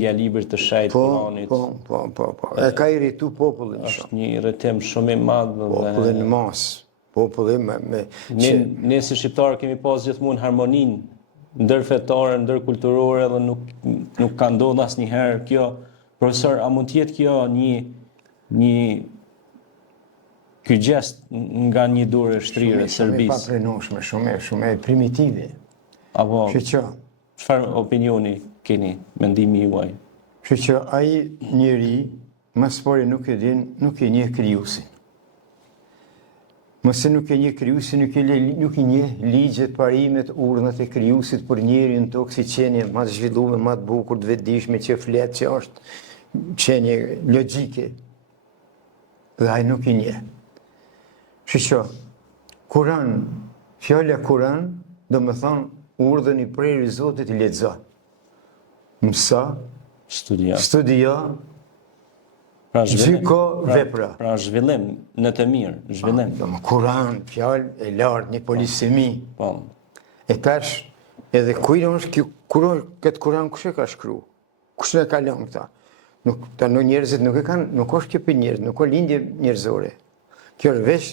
Ja librit të shajt Kuranit. Po. E ka irritu popullin. Është një rrëtim shumë i madh. Popullin mas. Popullin me... Ne si shqiptarë kemi pas gjithmonë harmoninë ndërfetare, ndërkulturore dhe nuk ka ndodhur asnjëherë kjo. Profesor, a mund të jetë kjo ky gjest nga një dorë e shtrirë e Serbisë? Shumë e paprenueshme, shumë e primitive. Apo çfarë opinioni keni, mendimi juaj? Që ai njeri më së pari nuk e njeh krijuesin. Mëse nuk e njeh krijuesin, nuk i njeh ligjet, parimet, urdhnat e krijuesit për njerin tokë si qenie më të zhvilluar, më të bukur, të vetëdijshme, që flet, që është qenie logjike. Dhe ai nuk i njeh. Që Kur'an, fjala Kur'an, do më thonë urdhën i prerë i Zotit i lexo. Mëso, studio, gjyko, vepra. Pra zhvillim në të mirë, zhvillim. Kur'an, fjalë e lartë, një polisemi. E tash, edhe këtë Kur'an kush e ka shkruar? Kush e ka lënë këta? Nuk njerëzit nuk e kanë, nuk është kjo për njerëz, nuk ka lindje njerëzore. Kjo është veç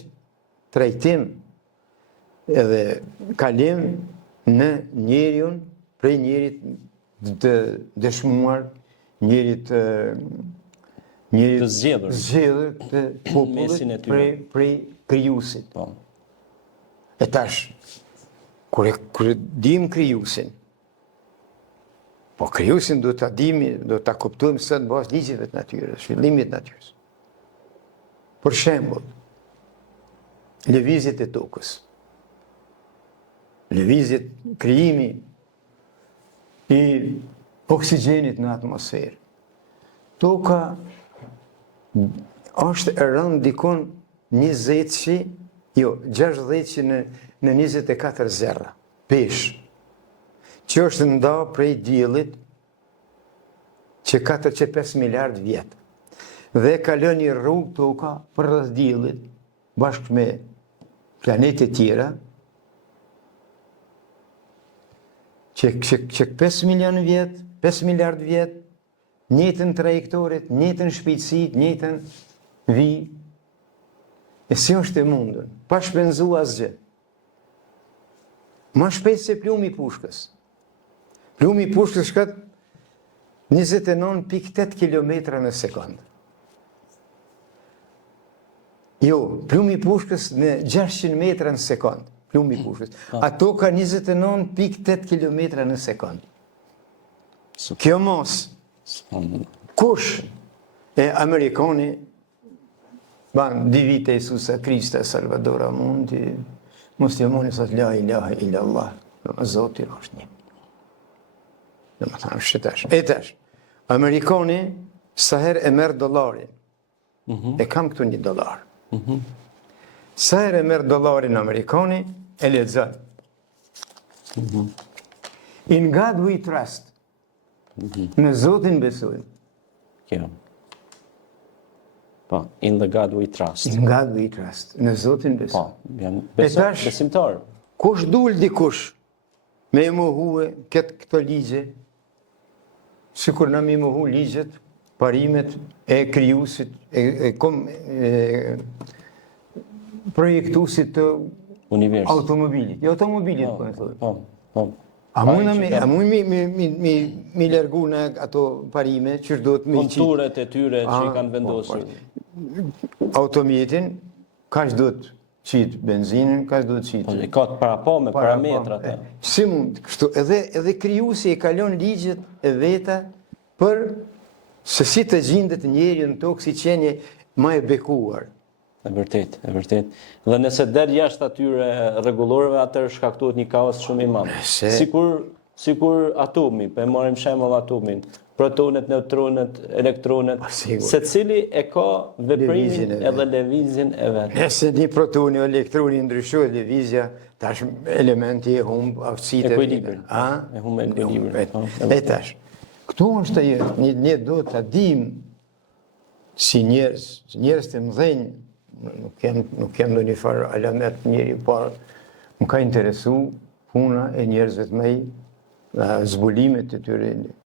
trajtim edhe kalim në njeriun prej njerit të dëshmuar, njerit të zgjedhur të popullit prej krijuesit. E tash, kur dim krijuesin, po krijuesin do ta dimi, do ta kuptojmë sot bazë ligjeve të natyrës, zhvillimit të natyrës. Për shembull, lëvizjet e tokës, lëvizjet, krijimi i oksigjenit në atmosferë. Toka është e rënë dikon 60 në 24 zerra, peshë, që është nda prej diellit që 4-5 miliard vjetë. Dhe kalon një rrugë toka për rreth diellit, bashkë me planetet tjera, që 5 milion vjetë, 5 miliard vjetë, njëjtën trajektorit, njëjtën shpejtësit, njëjtën vi. E si është e mundën, pa shpenzu asgjë. Ma shpejt se plumi i pushkës. Plumi i pushkës shkat 29.8 km në sekundë. Jo, plumi i pushkës në 600 metra në sekundë. Plumi i pushkës. Ato ka 29.8 km në sekundë. Kjo mos, kush e Amerikani ban di vite Isusa Krista Salvadora Mundi, muslimoni sot la ilaha illa Allah, Zoti është një. Dhe më thamë shqetash. E tash, Amerikani sa herë e merë dollarin, e kam këtu një dollar. Sa herë e merë dollarin Amerikani, e lexon. In God we trust. Në Zotin besojmë. Kjo. Po, in the God we trust. In God we trust. Në Zotin besojmë. Po, janë besimtar. Kush dul dikush me e mohue këto ligje, sikur na me mohu ligjet, parimet e krijuesit, projektuesit të automobilit. Jo automobilit, po e thonë. Po. A mund mi lërgu në ato parime, që do të me qitë? Konturet e tyre që i kanë vendosur. Automjetin, ka që do të qitë benzinën, ka që do të qitë. Ka të para po me parametrat. Si mund, kështu, edhe krijuesi e kalon ligjet e veta për se si të gjendet njeri në tokë si qenie ma e bekuar. E vërtet. Dhe nëse der jashtë atyre rregullorëve, atëherë shkaktohet një kaos shumë i madh. Sikur atomi, po e marrim shembull atomin, protonet, neutronet, elektronet, secili e ka veprimin edhe lëvizjen e vet. Nëse një protoni o elektroni ndryshohet lëvizja, tash elementi e humb aftësitë e ekuilibrin. E humb ekuilibrin. E tash, këtu është një do të dim si njerëz të mëdhenj. Nuk kem do një farë alamet njeri parë, më ka interesu puna e njerëzve të mej, zbulimet të tyre.